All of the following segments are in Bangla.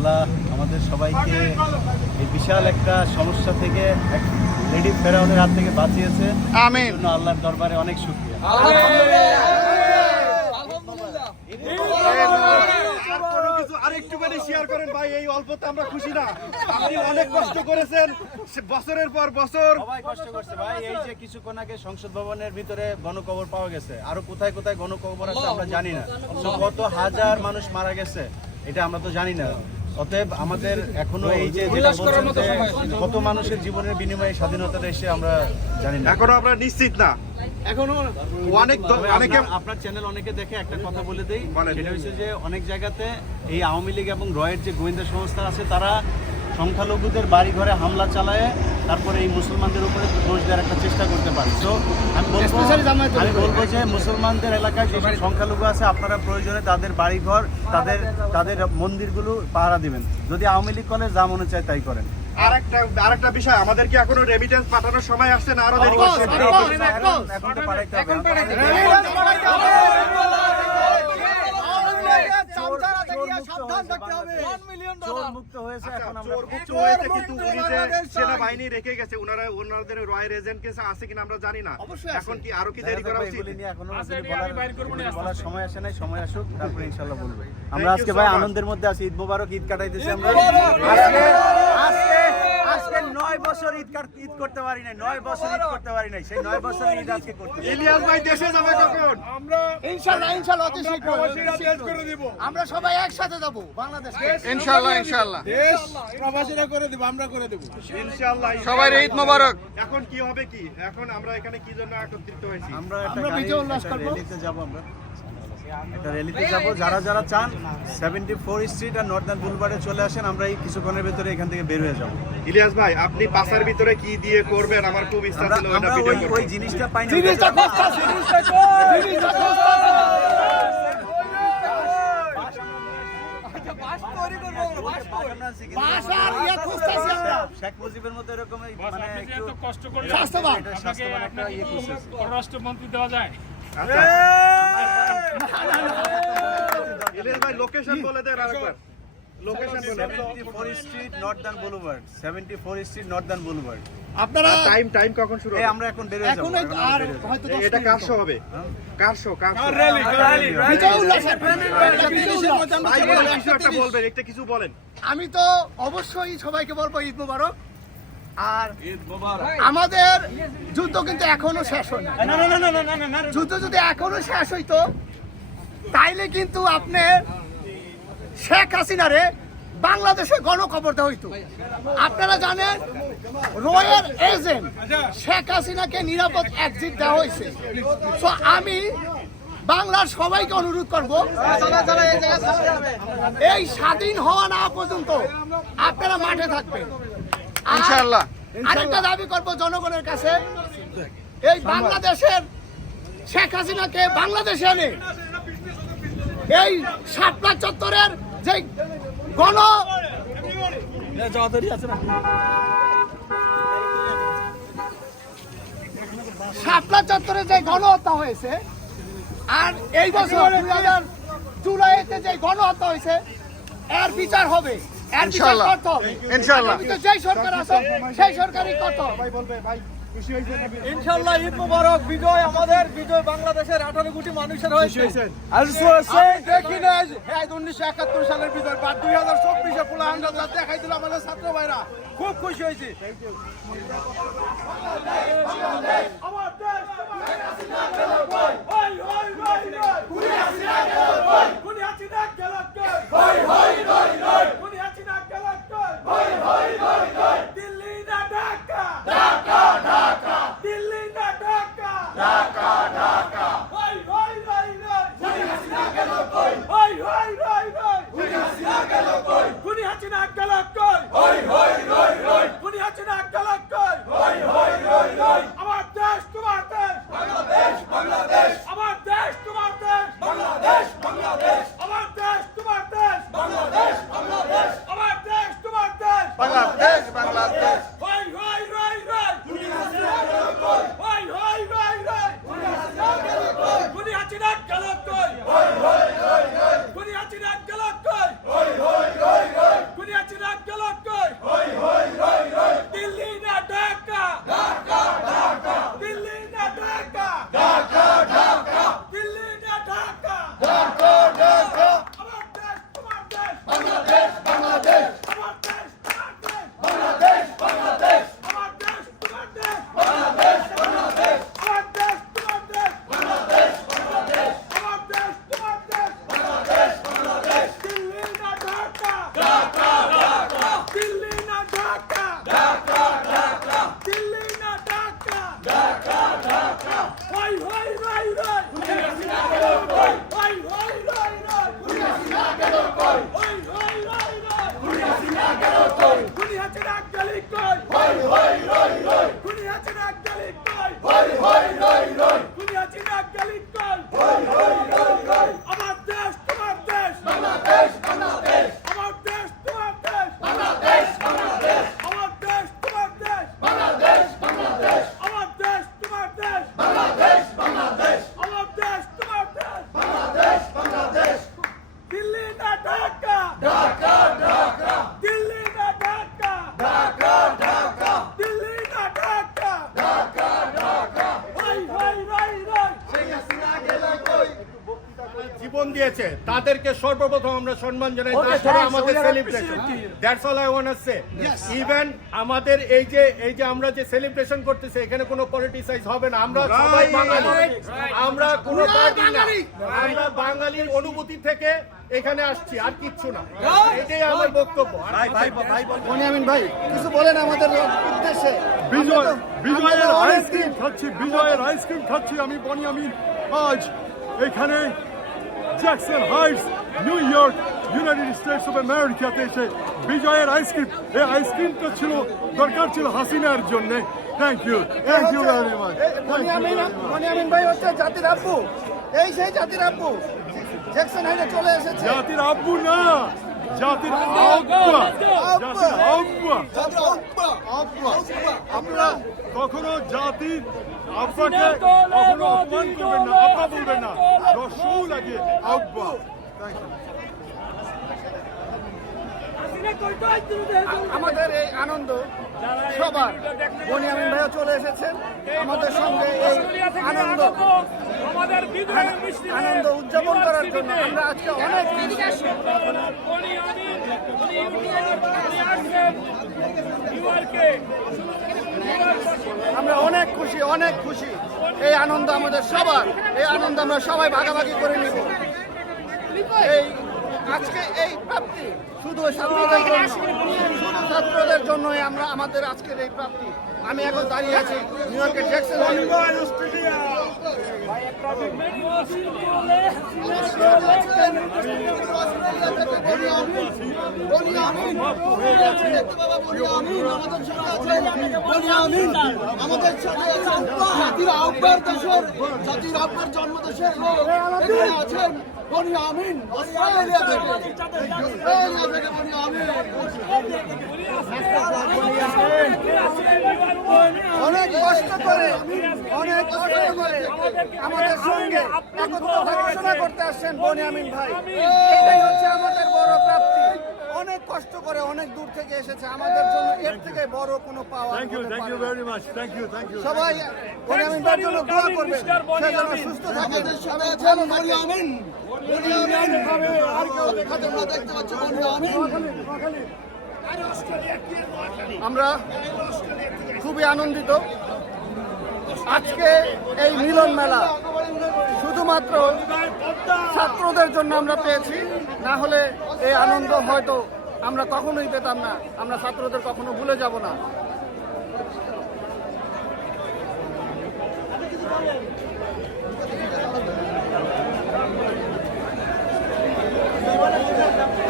আল্লাহ আমাদের সবাইকে এই বিশাল একটা সমস্যা থেকে এক লেডি ফেরাউনের হাত থেকে বাঁচিয়েছে। আমিন। আল্লাহর দরবারে অনেক শুকরিয়া। আরেকটুখানি শেয়ার করেন ভাই, এই অল্পতে আমরা খুশি না। আপনি অনেক কষ্ট করেছেন বছরের পর বছর। সবাই কষ্ট করছে ভাই। এই যে কিছুক্ষণ আগে সংসদ ভবনের ভিতরে গণকবর পাওয়া গেছে, আরো কোথায় কোথায় গণকবর আছে আমরা জানি না। কত হাজার মানুষ মারা গেছে এটা আমরা তো জানি না। অতএব আমাদের এখনো এই যে যেটা বলছেন যে কত মানুষের জীবনের বিনিময়ে স্বাধীনতাটা এসে আমরা জানি না, এখনো আমরা নিশ্চিত না। এখনো অনেকে আপনার চ্যানেল অনেকে দেখে একটা কথা বলে দেই, বলেন। সেটা হচ্ছে যে অনেক জায়গাতে এই আওয়ামী লীগ এবং রয়ের যে গোয়েন্দা সংস্থা আছে তারা সংখ্যালঘুদের বাড়ি ঘরে হামলা চালায় তারপরে এই মুসলমানদের উপরে দোষ দেওয়ার একটা চেষ্টা করতে পারে। তো আমি বলবো যে মুসলমানদের এলাকায় যেসব সংখ্যালঘু আছে আপনারা প্রয়োজনে তাদের বাড়িঘর তাদের মন্দিরগুলো পাহারা দিবেন। যদি আওয়ামী লীগ করে যা মনে চায় তাই করেন। আরেকটা বিষয়, আমাদের কি এখনো রেমিটেন্স পাঠানোর সময় আসছে না আরো দেরি করছে? এখন তো পাঠাইতে হবে। সেনাবাহিনী রেখে গেছে, ওনাদের রয়ের এজেন্ট কেস আছে কিনা আমরা জানি না। এখন কি আরো কি দেরি করা উচিত? বলার সময় আসে নাই, সময় আসুক তারপরে ইনশাআল্লাহ বলবো। আমরা আজকে ভাই আনন্দের মধ্যে আছি। ঈদ মোবারক, ঈদ কাটাইতেছি আমরা। আজকে 9 বছর ঈদ করতে পারি নাই, 9 বছর ঈদ করতে পারি নাই। সেই 9 বছরের ঈদ আজকে করতে। ইলিয়াস ভাই দেশে যাবে কখন? ইনশাআল্লাহ অতি শীঘ্র আমরা সবাই একসাথে যাব বাংলাদেশে। ইনশাআল্লাহ দেশ প্রবাসীরা করে দেব, আমরা করে দেব ইনশাআল্লাহ। সবাই ঈদ মোবারক। এখন কি হবে কি? এখন আমরা এখানে কি জন্য একত্রিত হয়েছি? আমরা বিজয় উল্লাস করব। র্যালিতে যাব আমরা। একটা র্যালিতে যাব। যারা যারা চান 74 স্ট্রিট আর নর্দার্ন বুলবার্ডে চলে আসেন। আমরা এই কিছুক্ষণের ভিতরে এখান থেকে বের হয়ে যাব। ইলিয়াস ভাই, আপনি বাসার ভিতরে কি দিয়ে করবেন? আমার খুব ইচ্ছা ছিল ওটা আমরা ভিডিও করতে। ওই জিনিসটা পাই না। শেখ মুজিবের মতো এরকম মানে একটু কষ্ট করে স্বাস্থ্যবান একটা ইয়ে করছে। পররাষ্ট্রমন্ত্রী দেওয়া যায়। আচ্ছা ইলিয়াস ভাই, লোকেশন বলে দেন আরেকবার। লোকেশন বলে 74 স্ট্রিট নর্দার্ন বুলবার্ড, 74 স্ট্রিট নর্দার্ন বুলবার্ড। আপনারা টাইম কখন শুরু এই হবে? আমরা এখন বের হয়ে যাব। এখন আর হয়তো 10 এটা কার শো হবে? কার শো? বিজয় উল্লাসের একটা বলবেন, একটা কিছু বলেন। আমি তো অবশ্যই সবাইকে বলবো ঈদ মোবারক। আর আমাদের যুদ্ধ কিন্তু এখনো শেষ হয়নি। যুদ্ধ যদি এখনো শেষ হইতো তাইলে কিন্তু আপনার শেখ হাসিনারে বাংলাদেশে গণকবর দেওয়া হইতো। আপনারা জানেন রয়ের এজেন্ট শেখ হাসিনাকে নিরাপদ এক্সিট দেওয়া হয়েছে। তো আমি বাংলার সবাইকে অনুরোধ করব, এই স্বাধীন হওয়া না পর্যন্ত আপনারা মাঠে থাকবেন ইনশাআল্লাহ। আরেকটা দাবি করব জনগণের কাছে, এই বাংলাদেশের শেখ হাসিনাকে বাংলাদেশে এনে এই শাপলা চত্বরের যে শাপলা চত্বরে যে গণহত্যা হয়েছে আর এই বছর 2000 জুলাইতে যে গণহত্যা হয়েছে এর বিচার হবে, এর বিচার করতে হবে ইনশাআল্লাহ। যেই সরকার আছে সেই সরকারই করতে হবে। ভাই বলবে ভাই, খুশি হয়েছেন? ইনশাআল্লাহ ঈদ মোবারক। বিজয় আমাদের, বিজয় বাংলাদেশের 18 কোটি মানুষের হয়েছে। দেখি না 1971 সালের বিজয়, 2024-এ পোলা আমরা দেখাই দিল আমাদের ছাত্র ভাইরা, খুব খুশি হয়েছি। আমার দেশ তোমার দেশ, বাংলাদেশ, আমার দেশ তোমার দেশ, বাংলাদেশ, বাংলাদেশ। দিল্লি না ঢাকা দিল্লি না ঢাকা হই হই রই রই হই হই রই রই হই হই রই রই খুনি আছে না গলি কই খুনি আছে না গলি কই খুনি আছে না গলি কই আমার দেশ তোমার দেশ আমার দেশ তোমার দেশ আমার দেশ তোমার দেশ আমার দেশ তোমার দেশ আমার দেশ তোমার দেশ আমার দেশ তোমার দেশ আমার দেশ তোমার দেশ দিল্লি না ঢাকা দিল্লি না ঢাকা দিল্লি না ঢাকা হই হই রই রই জীবন দিয়েছে তাদেরকে সর্বপ্রথম আমরা সম্মান জানাই। Okay, তারপরে thanks. আমাদের We are celebration, appreciative. That's all I want to say. Even আমাদের এই যে আমরা যে সেলিব্রেশন করতেছি এখানে কোনো পলিটিসাইজ হবে না। আমরা সবাই বাঙালি, আমরা কোনো পার্টি না, আমরা বাঙালির অনুভূতি থেকে এখানে আসছি, আর কিচ্ছু না। এটাই আমার বক্তব্য। বনিয়ামিন ভাই কিছু বলেন আমাদের উদ্দেশ্যে। বিজয়ের আইসক্রিম খাচ্ছি, বিজয়ের আইসক্রিম খাচ্ছি আমি বনিয়ামিন। আজ এখানে Jackson Heights, New York, United States of আমেরিকাতে এসে বিজয়ের আইসক্রিম, এই আইসক্রিমটা ছিল দরকার ছিল হাসিনার জন্য। Thank you very much. Boniamin ভাই হচ্ছে জাতির আব্বু, এই সেই জাতির আব্বু জ্যাকসন হাইটে চলে এসেছে। জাতির আব্বু না, জাতির আব্বা, জাতির আব্বা। আপনারা কখনো জাতির আব্বাকে কখনো অপমান করবেন না, আব্বা বলবেন না, রসৌ লাগে আব্বা। আমাদের এই আনন্দ সবার, বনিয়ামিন ভাইও চলে এসেছেন আমাদের সঙ্গে এই আনন্দ আনন্দ উদযাপন করার জন্য। আমরা আজকে অনেক আমরা অনেক খুশি। এই আনন্দ আমাদের সবার, এই আনন্দ আমরা সবাই ভাগাভাগি করে নিব। এই আজকে এই প্রাপ্তি শুধু ছাত্রদের জন্যই আমরা আমাদের আজকের এই প্রাপ্তি। আমি এখন দাঁড়িয়ে আছি নিউ ইয়র্কের জ্যাকসন আমাদের জাতির আব্বার দেশের, জাতির আব্বার জন্ম দেশের লোক এখানে আছেন। বনিয়ামিন অস্ট্রেলিয়া থেকে, অস্ট্রেলিয়া থেকে বনিয়ামিন অনেক কষ্ট করে আমাদের সঙ্গে একত্রতা ঘোষণা করতে আসছেন বনিয়ামিন ভাই। এটাই হচ্ছে আমাদের বড় প্রাপ্তি। অনেক কষ্ট করে অনেক দূর থেকে এসেছে, আমাদের জন্য এর থেকে বড় কোনো পাওয়া thank you very much. Thank you. সবাই বনিয়ামিন ভাইয়ের জন্য দোয়া করবেন, সে যেন সুস্থ থাকে। আমাদের সাথে আছেন বনিয়ামিন। বনিয়ামিন ভাবে আর কেউ দেখাতে আমরা দেখতে পাচ্ছি বনিয়ামিন। আমরা খুবই আনন্দিত। আজকে এই মিলন মেলা শুধুমাত্র ছাত্রদের জন্য আমরা পেয়েছি, না হলে এই আনন্দ হয়তো আমরা কখনোই পেতাম না। আমরা ছাত্রদের কখনো ভুলে যাব না।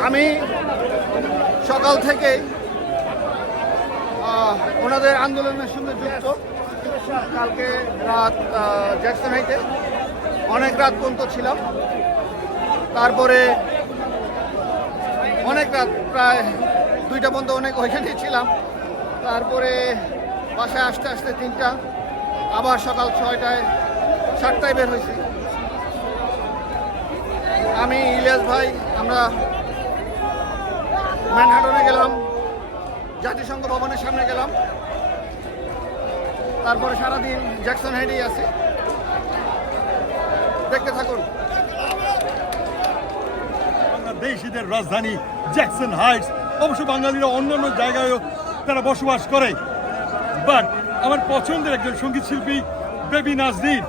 আমি সকাল থেকে ওনাদের আন্দোলনের সঙ্গে যুক্ত। কালকে রাত জ্যাকসন হাইটে অনেক রাত পর্যন্ত ছিলাম, তারপরে অনেক রাত প্রায় 2টা পর্যন্ত ওইখানেই ছিলাম। তারপরে বাসায় আসতে আসতে 3টা, আবার সকাল 6টায় 7টায় বের হয়েছি। আমি ইলিয়াস ভাই আমরা ম্যানহাটনে গেলাম, জাতিসংঘ ভবনের সামনে গেলাম, তারপরে সারাদিন জ্যাকসন হাইটেই আছে। দেখতে থাকুন। বাংলাদেশিদের রাজধানী জ্যাকসন হাইটস, অবশ্য বাঙালিরা অন্যান্য জায়গায়ও তারা বসবাস করে, বাট আমার পছন্দের একজন সঙ্গীত শিল্পী বেবি নাজনীন।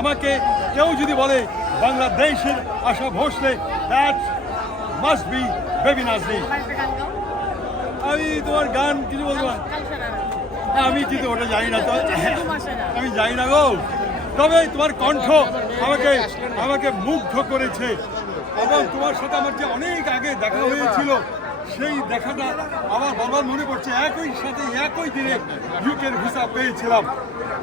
আমাকে কেউ যদি বলে বাংলাদেশের Asha Bhosle, that must be Baby Naznin. আমি তোমার গান কিছু বলবো না। আমি কিন্তু ওটা জানি না তো, আমি জানি না গো। তবে তোমার কণ্ঠ আমাকে আমাকে মুগ্ধ করেছে এবং তোমার সাথে আমার যে অনেক আগে দেখা হয়েছিল সেই দেখাটা আমার বারবার মনে পড়ছে। একই সাথে একই দিনে ইউকের ভিসা পেয়েছিলাম।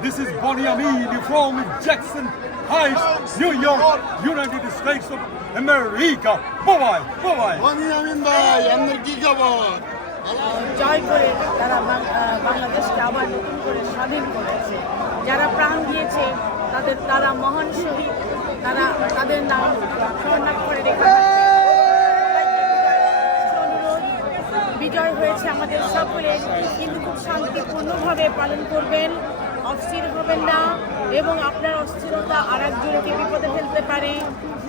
This is Bonny Amin from Jackson Heights, New York, United States of America. Babai Babai. Boni Amin ভাই, আপনার কি খবর? জয় করে তারা বাংলাদেশকে আবার নতুন করে স্বাধীন করেছে। যারা প্রাণ দিয়েছে তারা মহান শহীদ, তাদের নাম স্মরণ করে রেখে অনুরোধ, বিজয় হয়েছে আমাদের সকলের, কিন্তু খুব শান্তিপূর্ণভাবে পালন করবেন, অস্থির হবেন না এবং আপনার অস্থিরতা আর একজনকে বিপদে ফেলতে পারে।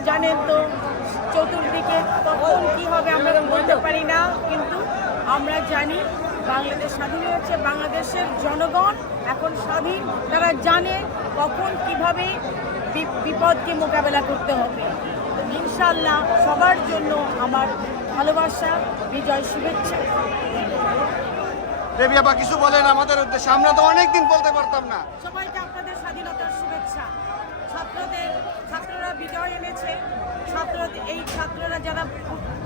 জানেন তো চতুর্দিকে কখন কী হবে আমরা বলতে পারি না, কিন্তু আমরা জানি বাংলাদেশ স্বাধীন হয়েছে, বাংলাদেশের জনগণ এখন স্বাধীন, তারা জানে কখন কিভাবে বিপদকে মোকাবেলা করতে হবে। ইনশাআল্লাহ সবার জন্য আমার ভালোবাসা, বিজয়, শুভেচ্ছা। দেবী আপা কিছু বলেন আমাদের উদ্দেশ্যে, আমরা তো অনেকদিন বলতে পারতাম না। সবাইকে আপনাদের স্বাধীনতার শুভেচ্ছা। ছাত্ররা বিজয় এনেছে, ছাত্ররা যারা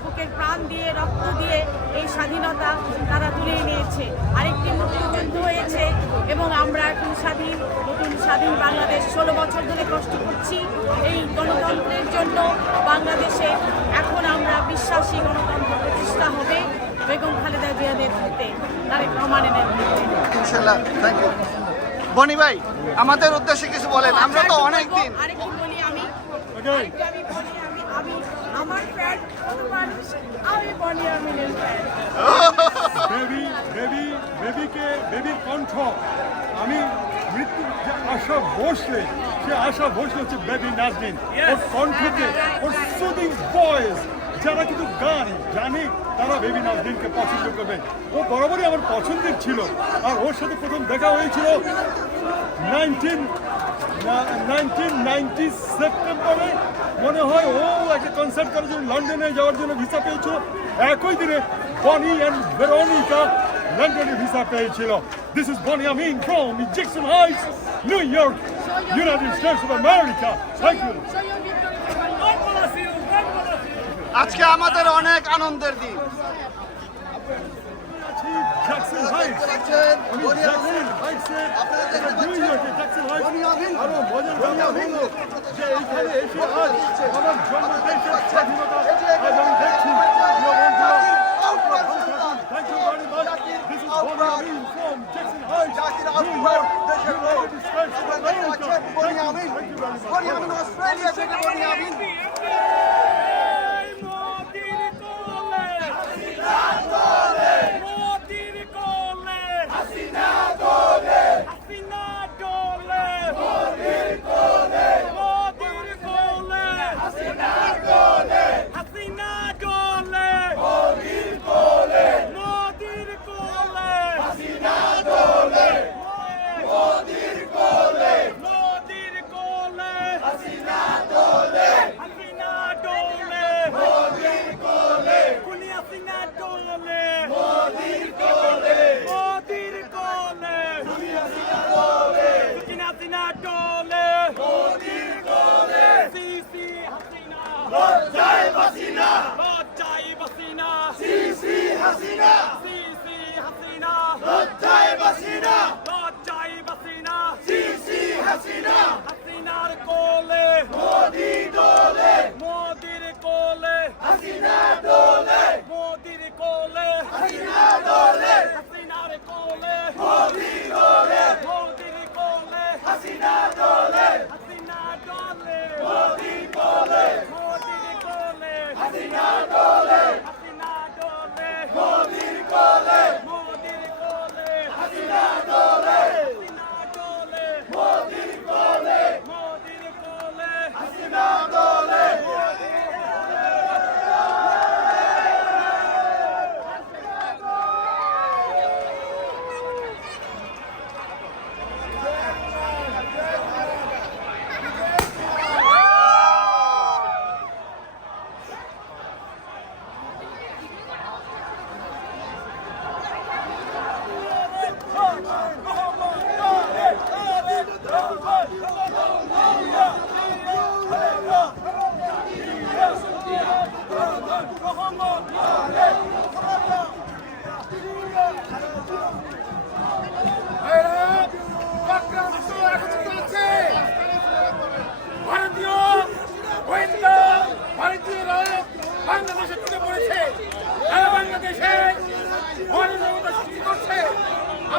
বুকের প্রাণ দিয়ে রক্ত দিয়ে এই স্বাধীনতা তারা তুলে নিয়েছে। আরেকটি মুক্তিযুদ্ধ হয়েছে এবং আমরা এখন নতুন স্বাধীন বাংলাদেশ 16 বছর ধরে কষ্ট করছি এই গণতন্ত্রের জন্য বাংলাদেশে। এখন আমরা বিশ্বাসী গণতন্ত্র প্রতিষ্ঠা হবে বেগম খালেদা জিয়ার নেতৃত্বে, তারেক রহমানের নেতৃত্বে। ইনশাআল্লাহ। Thank you. বনি ভাই আমাদের উদ্দেশ্যে কিছু বলেন, আমরা তো অনেকদিন। আরেকটি বলি আমি আমার ফ্যান কত মানুষ, আমি বনি আমিনের ফ্যান। বেবির কণ্ঠ আমি মৃত্যু যে আশা ভোসলে, সে আশা ভোসলে হচ্ছে বেবি নাজনীন। ওর কণ্ঠকে, ওর সুদিং ভয়েস, যারা কিন্তু গান জানে তারা বেবি নাজনীনকে পছন্দ করবে। ও বরাবরই আমার পছন্দের ছিল। আর ওর সাথে প্রথম দেখা হয়েছিল 1990 সেপ্টেম্বরে মনে হয়। ও একটা কনসার্ট করার জন্য লন্ডনে যাওয়ার জন্য ভিসা পেয়েছিল। একই দিনে বনি অ্যান্ড ভেরোনিকা লন্ডনে ভিসা পেয়েছিল। This is Bonny Amin from Jackson Heights, New York, United States of America. Thank you. আজকে আমাদের অনেক আনন্দের দিন। জ্যাকসন হাইটস, জ্যাকসন হাইটসে নিউ ইয়র্কে জ্যাকসন হাইটস আরো মজার কথা হলো যে এইখানে এসে আজ আমার জন্মদেশের স্বাধীনতা আজ আমি দেখছি। Thank you very much. This is Boni Amin from Jackson Heights, New York, United States of America. Thank you very much. Boni Amin, Australia থেকে বনি আমিন।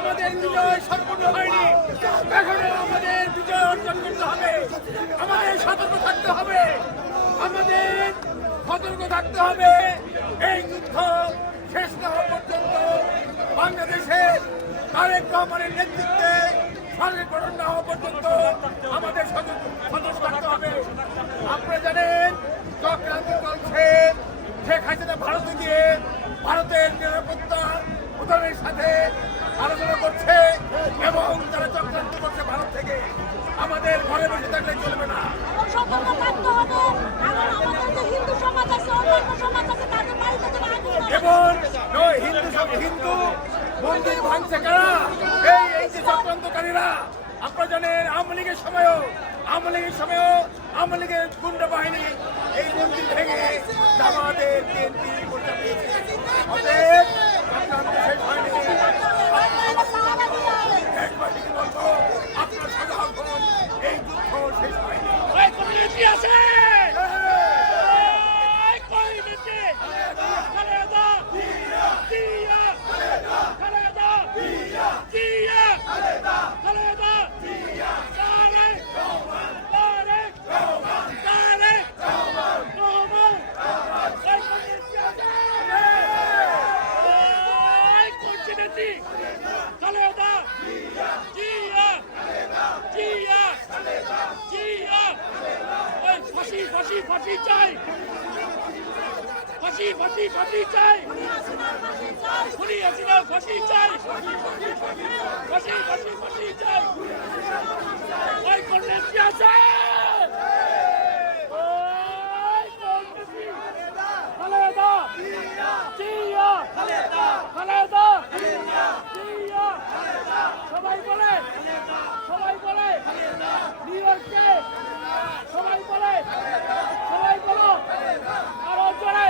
আমাদের বিজয় সম্পূর্ণ হয়নি। এখনো আমাদের বিজয় অর্জন করতে হবে। আমাদের সতর্ক থাকতে হবে, আমাদের সতর্ক থাকতে হবে। এই যুদ্ধ শেষ না হওয়া পর্যন্ত বাংলাদেশে তারেক রহমানের নেতৃত্বে সরকার গঠন না হওয়া পর্যন্ত আমাদের সতর্ক থাকতে হবে। আপনারা জানেন চক্রান্ত চলছে। শেখ হাসিনা ভারতে গিয়ে ভারতের নিরাপত্তা প্রধানের সাথে আলোচনা করছে এবং তারা চক্রান্ত করছে ভারত থেকে। আমাদের ঘরে বসে থাকলে চলবে না। সতর্ক থাকতে হবে। এখন আমাদের যে হিন্দু সমাজ আছে, অন্যান্য সমাজ আছে, তাদের বাড়িতে যেন আগুন না লাগে। এবং হিন্দু মন্দির ভাঙছে কারা? এই যে চক্রান্তকারীরা। আপনারা জানেন আওয়ামী লীগের সময়ও আওয়ামী লীগের গুন্ডা বাহিনী এই মন্দির ভেঙে আমাদের বিএনপি করতে পেরেছে। অতএব চক্রান্ত শেষ হয়নি। দেশবাসীকে বলবো আপনারা সজাগ হন, এই যুদ্ধ শেষ হয়নি। আছে ফাঁসি চাই, ফাঁসি চাই, খুনি হাসিনা ফাঁসি চাই, ফাঁসি চাই। ওই কর্নেল কি আছে? খালেদা জিয়া, খালেদা জিয়া। সবাই বলে নিউ ইয়র্কে সবাই বলো আরো জোরে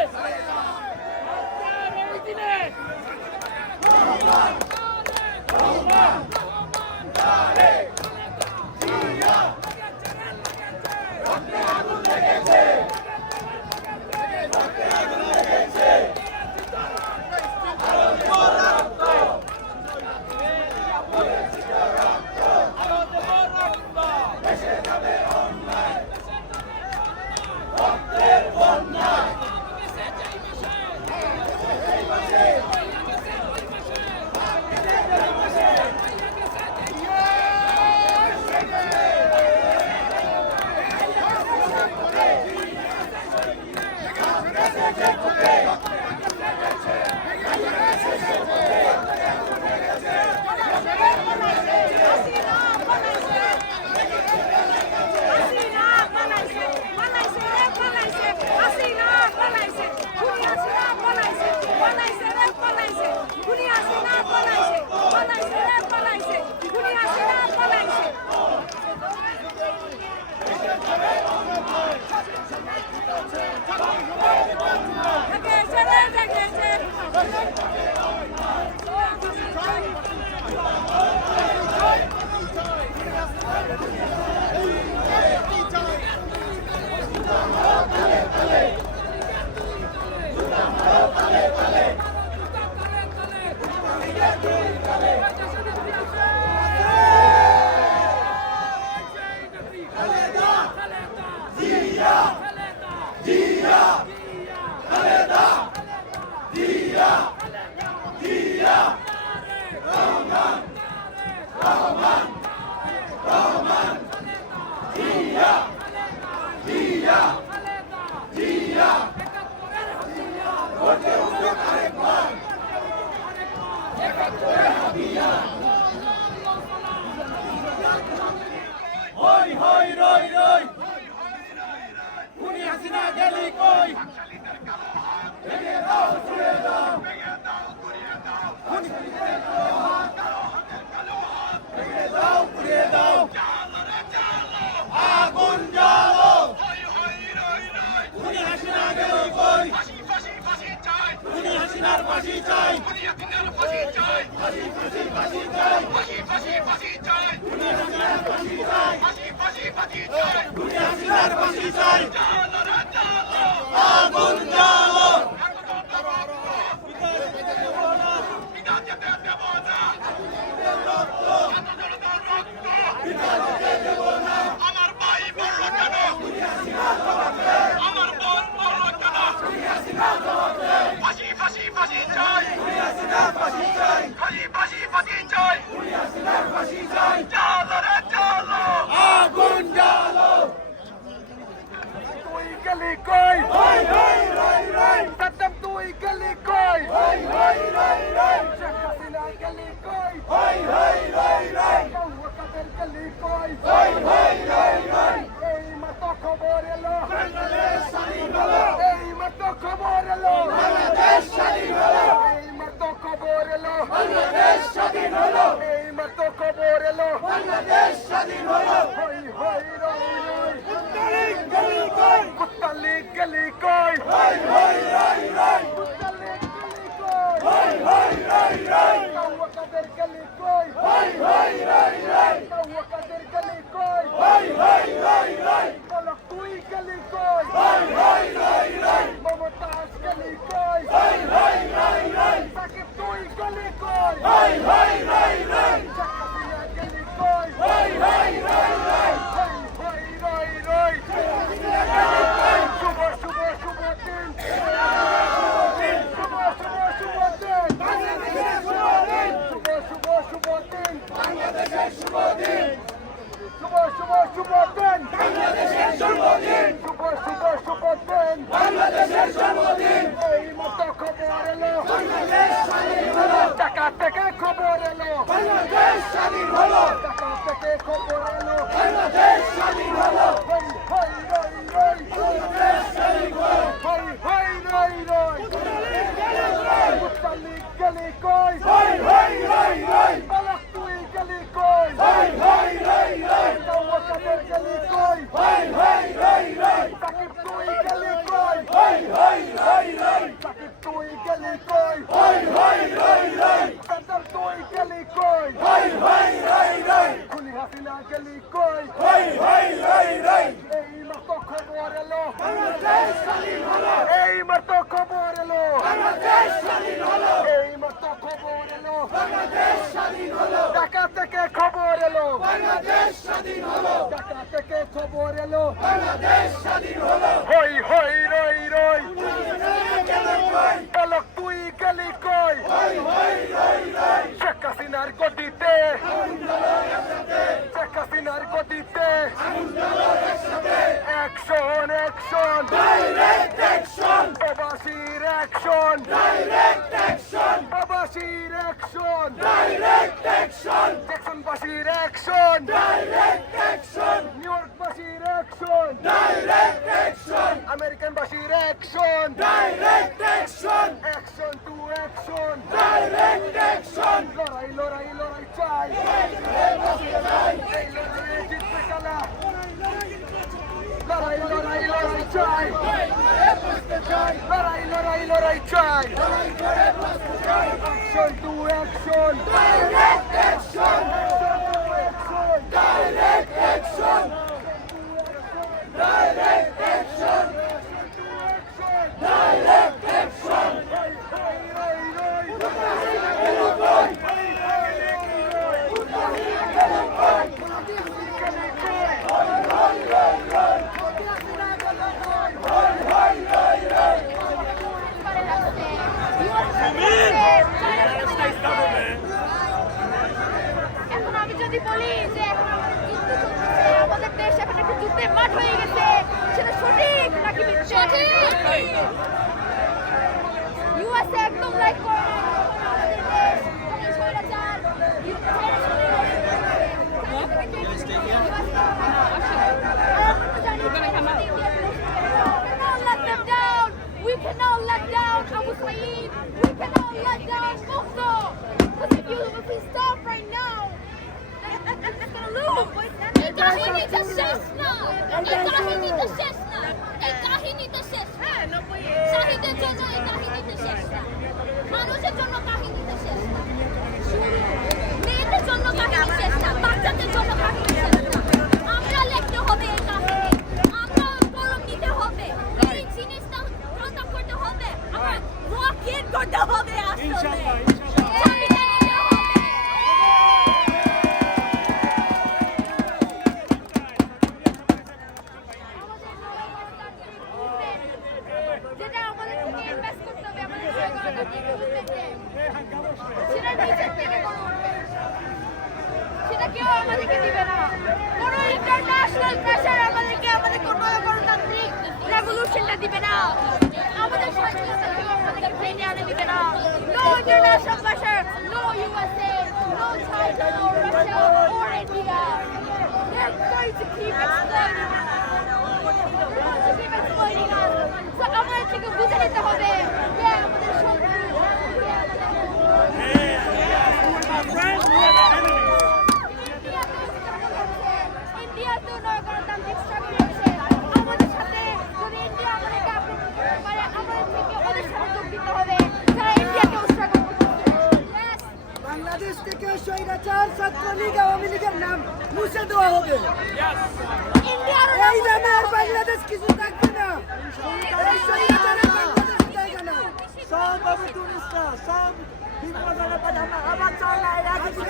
এই দিনে কই হাই হাই হাই হাই পালক তুই গেলি কই হাই হাই হাই হাই নওয়াজের গেলি কই হাই হাই হাই হাই সাকিব তুই গেলি কই হাই হাই হাই হাই সাকিব তুই গেলি কই হাই হাই হাই হাই সরদার তুই গেলি কই হাই হাই হাই হাই খুনি হাসিনা গেলি কই হাই হাই হাই হাই এই মতো খবর এলো বাংলাদেশ স্বাধীন হলো এই মতো খবর এলো বাংলাদেশ স্বাধীন হলো এই মতো খবর এলো বাংলাদেশ স্বাধীন হলো ঢাকা থেকে খবর এলো বাংলাদেশ স্বাধীন হলো ঢাকা থেকে খবর এলো বাংলাদেশ স্বাধীন হলো হই হই রই রই পলক তুই গেলি কই হই হই রই রই শেখ হাসিনার গদিতে শেখ হাসিনার গদিতে অ্যাকশন অ্যাকশন ডাইরেক্ট অ্যাকশন প্রবাসীর অ্যাকশন ডাইরেক্ট অ্যাকশন প্রবাসীর অ্যাকশন ডাইরেক্ট অ্যাকশন জ্যাকসনবাসীর অ্যাকশন ডাইরেক্ট অ্যাকশন নিউ ইয়র্কবাসীর অ্যাকশন ডাইরেক্ট অ্যাকশন আমেরিকানবাসীর action direct action action to action direct action লড়াই লড়াই লড়াই চাই এই লড়াইয়ে জিতবে কারা লড়াই লড়াই লড়াই চাই লড়াই লড়াই লড়াই চাই action to action direct action direct action direct action direct action এখন আমি যদি বলি যে এখন যুদ্ধ চলতেছে আমাদের দেশ এখন একটা যুদ্ধের মাঠ হয়ে গেছে সেটা সঠিক নাকি মিথ্যে সঠিক ইউএসএ একদম লাইক করে আমাদের দেশ স্বৈরাচার We cannot let down Abu Saeed. We cannot let down Mokdo. Because if we stop right now, it's gonna lose. এই কাহিনীটা শেষ না। এই কাহিনীটা শেষ না। এই কাহিনীটা শেষ না। শহীদের জন্য এই কাহিনীটা শেষ না। মানুষের জন্য কাহিনীটা শেষ না। মেয়েদের জন্য কাহিনী শেষ না। বাচ্চাদের জন্য কাহিনী শেষ না। আমরা লিখতে হবে এই কাহিনী। আমরা কলম নিতে হবে। এই জিনিসটা প্রস্তাব করতে হবে। আমরা রকেট করতে হবে আসলে। ইনশাআল্লাহ যেটা আমাদের থেকে ইনভেস্ট করতে হবে আমাদের গণতান্ত্রিক মুভমেন্টে সেটা নিজের থেকে গড়ে উঠবে সেটা কেউ আমাদেরকে দিবে না কোনো ইন্টারন্যাশনাল প্রেশার আমাদের কোনো গণতান্ত্রিক রেভলিউশনটা দিবে না আমাদের স্বাধীনতা কেউ আমাদেরকে ফিরিয়ে আনে দিবে না no international pressure no USA no China no Russia or India they're going to keep exploiting us So আমাদের থেকে বুঝে নিতে হবে যে আমাদের শত্রু ইন্ডিয়াতেও নয় গণতান্ত্রিক স্ট্রাকচার আছে আমাদের সাথে যদি ইন্ডিয়া আমাদেরকে আক্রমণ করতে পারে আমাদের থেকে ওদের সাথে যোগ দিতে হবে যারা ইন্ডিয়াকেও স্ট্রাগল করতে বাংলাদেশ থেকে স্বৈরাচার ছাত্রলীগ আওয়ামী লীগের নাম মুছে দেওয়া হবে ইন্ডিয়ার এই নামে আর বাংলাদেশ কিছু থাকবে না এই স্বৈরাচারের বাংলাদেশ জায়গা না সব আমি টুরিস্টরা সব বিপ্লবের পরে আমরা আবার চলে একই কিছু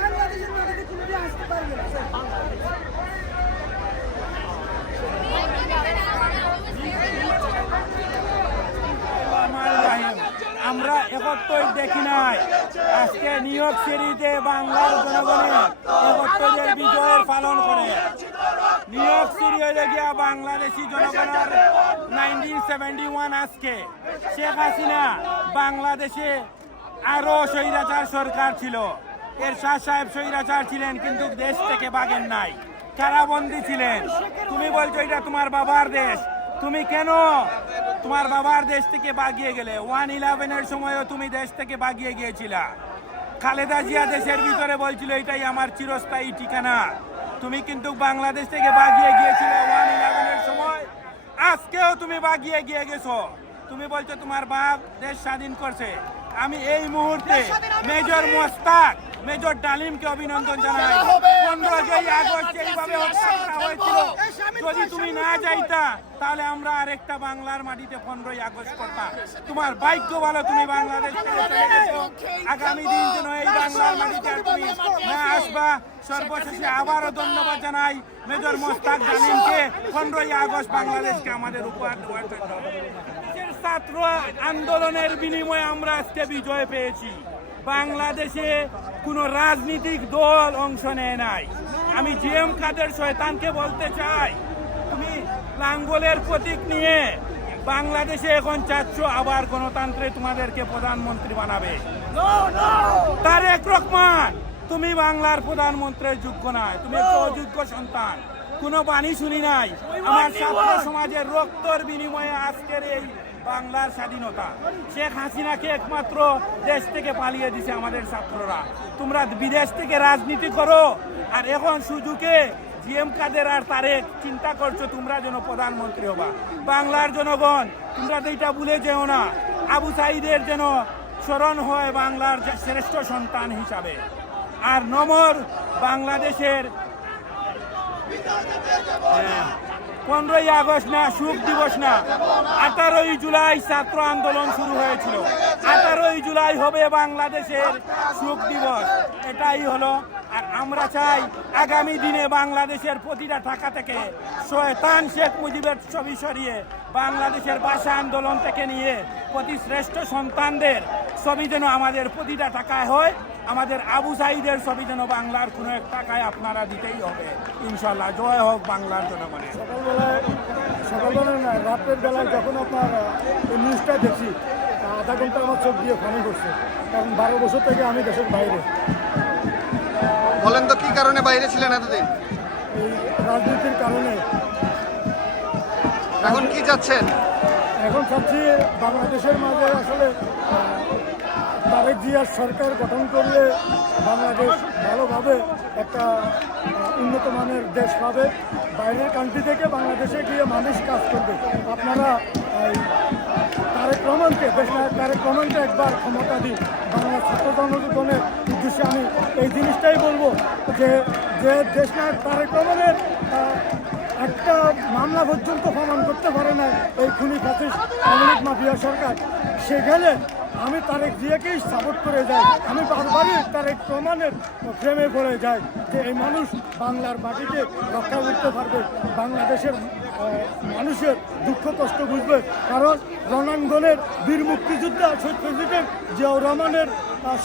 বাংলাদেশের মাটিতে কোনো দিয়ে আসতে পারবে না আমরা একত্রই দেখি নাই আজকে নিউ ইয়র্ক সিটিতে বাংলার জনগণের একত্রের বিজয়ের পালন করে নিউ ইয়র্ক সিটি হয়ে গিয়া বাংলাদেশি জনগণের 1971 আজকে শেখ হাসিনা বাংলাদেশে আরো স্বৈরাচার সরকার ছিল এরশাদ সাহেব স্বৈরাচার ছিলেন কিন্তু দেশ থেকে ভাগেন নাই কারাবন্দী ছিলেন তুমি বলছো এটা তোমার বাবার দেশ তুমি কেন তোমার বাবার দেশ থেকে বাগিয়ে গেলে 1/11-এর সময়ও তুমি দেশ থেকে বাগিয়ে গিয়েছিলা। খালেদা জিয়া দেশের ভিতরে বলছিল এটাই আমার চিরস্থায়ী ঠিকানা। তুমি কিন্তু বাংলাদেশ থেকে বাগিয়ে গিয়েছিলে 1/11-এর সময়, আজকেও তুমি বাগিয়ে গিয়ে গেছো। তুমি বলছো তোমার বাপ দেশ স্বাধীন করছে। আমি এই মুহূর্তে মেজর মোস্তাক, মেজর ডালিমকে অভিনন্দন জানাই। 15ই আগস্ট এইভাবে হত্যা করা হয়েছিল, যদি তুমি না যাইতা তাহলে আমরা আরেকটা বাংলার মাটিতে 15ই আগস্ট করতাম। তোমার ভাগ্য ভালো তুমি বাংলাদেশ থেকে চলে গেছো। আগামী দিন যেন এই বাংলার মাটিতে আর তুমি না আসবা। সর্বশেষে আবারও ধন্যবাদ জানাই মেজর মোস্তাক ডালিমকে 15ই আগস্ট বাংলাদেশকে আমাদের উপহার দেওয়ার জন্য। ছাত্র আন্দোলনের বিনিময়ে আমরা আজকে বিজয় পেয়েছি। বাংলাদেশে কোনো রাজনৈতিক দল অংশ নেয় নাই। আমি জিএম কাদের শয়তানকে বলতে চাই, তুমি লাঙ্গলের প্রতীক নিয়ে বাংলাদেশে এখন চাচ্ছ আবার গণতন্ত্রে তোমাদেরকে প্রধানমন্ত্রী বানাবে। তারেক রহমান, তুমি বাংলার প্রধানমন্ত্রীর যোগ্য নয়, তুমি একটা অযোগ্য সন্তান। কোনো বাণী শুনি নাই। আমার ছাত্র সমাজের রক্তর বিনিময়ে আজকের এই বাংলার স্বাধীনতা। শেখ হাসিনাকে একমাত্র দেশ থেকে পালিয়ে দিছে আমাদের ছাত্ররা। তোমরা বিদেশ থেকে রাজনীতি করো, আর এখন সুযোগে জিএম কাদের আর তারেক চিন্তা করছো তোমরা যেন প্রধানমন্ত্রী হবা। বাংলার জনগণ, তোমরা তো এটা ভুলে যেও না, আবু সাইদের যেন স্মরণ হয় বাংলার শ্রেষ্ঠ সন্তান হিসাবে। আর নমর বাংলাদেশের 15ই আগস্ট না, শোক দিবস না, 18ই জুলাই ছাত্র আন্দোলন শুরু হয়েছিল। 18ই জুলাই হবে বাংলাদেশের শোক দিবস। এটাই হলো। আর আমরা চাই আগামী দিনে বাংলাদেশের প্রতিটা টাকা থেকে শয়তান শেখ মুজিবের ছবি সরিয়ে বাংলাদেশের ভাষা আন্দোলন থেকে নিয়ে প্রতি শ্রেষ্ঠ সন্তানদের ছবি যেন আমাদের প্রতিটা টাকায় হয়। আমাদের আবু সাইদের ছবি যেন বাংলার কোনো এক টাকায় আপনারা দিতেই হবে ইনশাল্লাহ। জয় হোক বাংলার জনগণের। সকালবেলায় না, রাতের বেলায় যখন আপনার এই নিউজটা দেখি, আধা ঘন্টা আমার চোখ দিয়ে ফানি করছে, কারণ 12 বছর থেকে আমি দেশের বাইরে। বলেন তো কি কারণে বাইরে ছিলেন এতদিন? এই রাজনীতির কারণে। এখন কি চাচ্ছেন? এখন চাচ্ছি বাংলাদেশের মাঝে আসলে তারেক জিয়ার সরকার গঠন করলে বাংলাদেশ ভালোভাবে একটা উন্নত মানের দেশ পাবে। বাইরের কান্ট্রি থেকে বাংলাদেশে গিয়ে মানুষ কাজ করবে। আপনারা তারেক রহমানকে, দেশনায়ক তারেক রহমানকে একবার ক্ষমতা দিন। বাংলা ছাত্র জনগণের উদ্দেশ্যে আমি এই জিনিসটাই বলবো যে দেশনায়ক তারেক রহমানের একটা মামলা পর্যন্ত প্রমাণ করতে পারে না এই খুনি ফ্যাসিস্ট আওয়ামী লীগ মাফিয়া সরকার। সেখানে আমি তারেক জিয়াকেই সাপোর্ট করে যাই। আমি বারবারই তারেক রহমানের প্রেমে পড়ে যাই যে এই মানুষ বাংলার মাটিকে রক্ষা করতে পারবে, বাংলাদেশের মানুষের দুঃখ কষ্ট বুঝবে। কারণ রণাঙ্গনের বীর মুক্তিযোদ্ধা শহীদ প্রেসিডেন্ট জিয়াউর রহমানের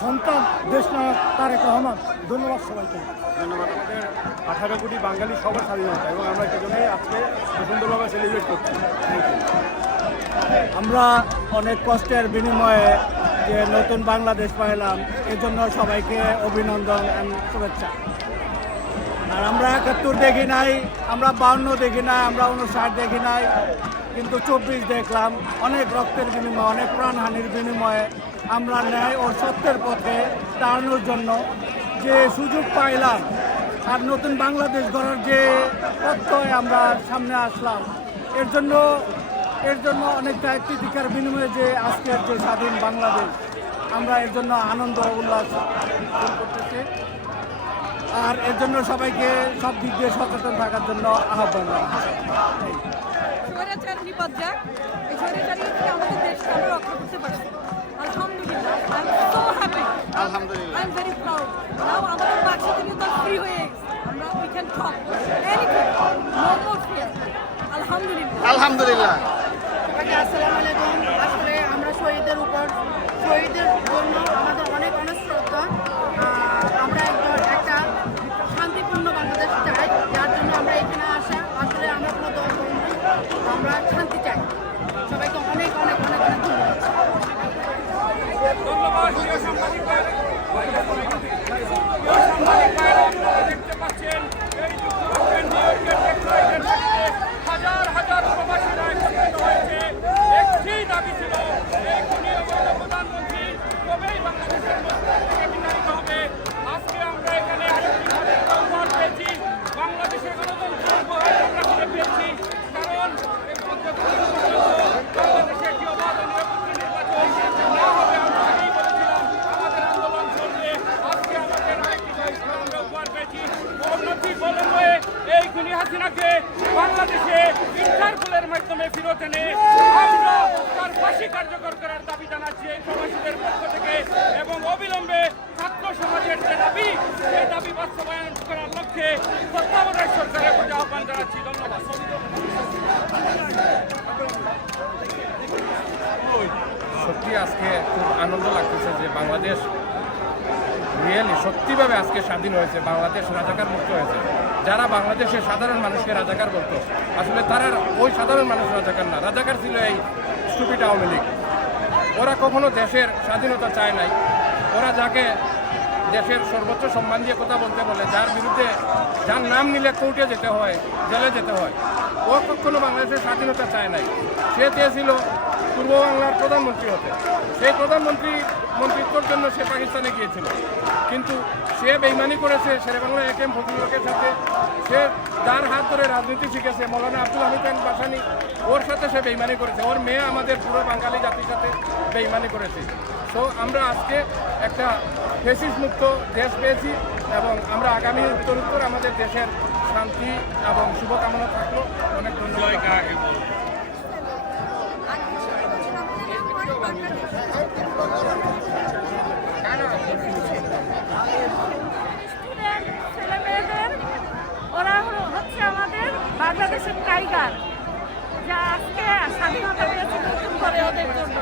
সন্তান দেশনায়ক তারেক রহমান। ধন্যবাদ সবাইকে। ধন্যবাদ। 18 কোটি বাঙালি সবার স্বাধীনতা, এবং আমরা সেজন্যই আজকে সুন্দরভাবে সেলিব্রেট করছি। আমরা অনেক কষ্টের বিনিময়ে যে নতুন বাংলাদেশ পাইলাম, এজন্য সবাইকে অভিনন্দন এবং শুভেচ্ছা। আর আমরা 71 দেখি নাই, আমরা 52 দেখি নাই, আমরা 59 দেখি নাই, কিন্তু 24 দেখলাম। অনেক রক্তের বিনিময়ে, অনেক প্রাণহানির বিনিময়ে আমরা ন্যায় ও সত্যের পথে দাঁড়ানোর জন্য যে সুযোগ পাইলাম, আর নতুন বাংলাদেশ গড়ার যে প্রত্যয় আমরা সামনে আসলাম, এর জন্য অনেকটা তিতিকার বিনিময়ে যে আজকের যে স্বাধীন বাংলাদেশ, আমরা এর জন্য আনন্দ উল্লাস করতেছি। আর এর জন্য সবাইকে সব দিক দিয়ে সচেতন থাকার জন্য আহ্বান জানাচ্ছি। স্বৈরাচার নিপাত যাক, এই স্বৈরাচারী থেকে আমাদের দেশকে আমরা রক্ষা করতে পারছি। আলহামদুলিল্লাহ, আই এম সো হ্যাপি। আলহামদুলিল্লাহ, I am very proud. Now আমাদের বাচ্চা থেকে তো ফ্রি হয়ে গেছে, আমরা we can talk anything, no more fear. আলহামদুলিল্লাহ, আলহামদুলিল্লাহ। আসসালামু আলাইকুম। আসলে আমরা শহীদের জন্য আমাদের অনেক অনেক শ্রদ্ধা। আমরা একটা শান্তিপূর্ণ বাংলাদেশ চাই, যার জন্য আমরা এখানে আসা। আসলে আমরা কোনো দল করি না, আমরা শান্তি চাই। সবাইকে অনেক অনেক অনেক অনেক ধন্যবাদ। দেখতে পাচ্ছেন হাজার হাজার প্রবাসীরা একত্রিত হয়েছে। এই বাংলাদেশের মধ্যে থেকে বিতাড়িত হবে। আজকে আমরা এখানে আরেকটি স্বাধীনতা উপহার পেয়েছি, বাংলাদেশের গণতন্ত্র উপহার আমরা ফিরে পেয়েছি। কারণ বাংলাদেশে একটি অবাধ ও নিরপেক্ষ নির্বাচন না হবে, আমরা আগেই বলেছিলাম আমাদের আন্দোলন চলবে। আজকে আমাদের আরেকটি স্বাধীনতা আমরা উপহার পেয়েছি। অনতি বিলম্বে এই খুনি হাসিনাকে বাংলাদেশে ইন্টারপোলের মাধ্যমে ফেরত এনে আমরা তার ফাঁসি কার্যকর করার দাবি জানাচ্ছি এই প্রবাসীদের পক্ষ থেকে, এবং অবিলম্বে ছাত্র সমাজের যে দাবি সেই দাবি বাস্তবায়ন করার লক্ষ্যে তত্ত্বাবধায়ক সরকারের প্রতি আহ্বান জানাচ্ছি। ধন্যবাদ। সত্যি আজকে খুব আনন্দ লাগতেছে যে বাংলাদেশ রিয়েলি সত্যিভাবে আজকে স্বাধীন হয়েছে, বাংলাদেশ রাজাকার মুক্ত হয়েছে। যারা বাংলাদেশের সাধারণ মানুষকে রাজাকার বলতো, আসলে তারা ওই সাধারণ মানুষ রাজাকার না, রাজাকার ছিল এই স্টুপিড আওয়ামী লীগ। ওরা কখনো দেশের স্বাধীনতা চায় নাই। ওরা যাকে দেশের সর্বোচ্চ সম্মান দিয়ে কথা বলতে বলে, যার বিরুদ্ধে যার নাম নিলে কোর্টে যেতে হয়, জেলে যেতে হয়, ও কখনো বাংলাদেশের স্বাধীনতা চায় নাই। সে চেয়েছিল পূর্ব বাংলার প্রধানমন্ত্রী হতে। সেই মন্ত্রিত্বর জন্য সে পাকিস্তানে গিয়েছিল, কিন্তু সে বেইমানি করেছে শেরেবাংলা একেএম ফজলুল হকের সাথে। সে তার হাত ধরে রাজনীতি শিখেছে, মৌলানা আব্দুল হামিদ খান বাসানি, ওর সাথে সে বেইমানি করেছে। ওর মেয়ে আমাদের পুরো বাঙালি জাতির সাথে বেইমানি করেছে। তো আমরা আজকে একটা ফেসিস মুক্ত দেশ পেয়েছি, এবং আমরা আগামী উত্তরোত্তর আমাদের দেশের শান্তি এবং শুভকামনা থাকলো। অনেক ধন্যবাদ। ছেলে মেয়েদের ওরা হচ্ছে আমাদের বাংলাদেশের টাইগার, যা আজকে স্বাধীনতা পেয়েছে নতুন করে ওদের জন্য।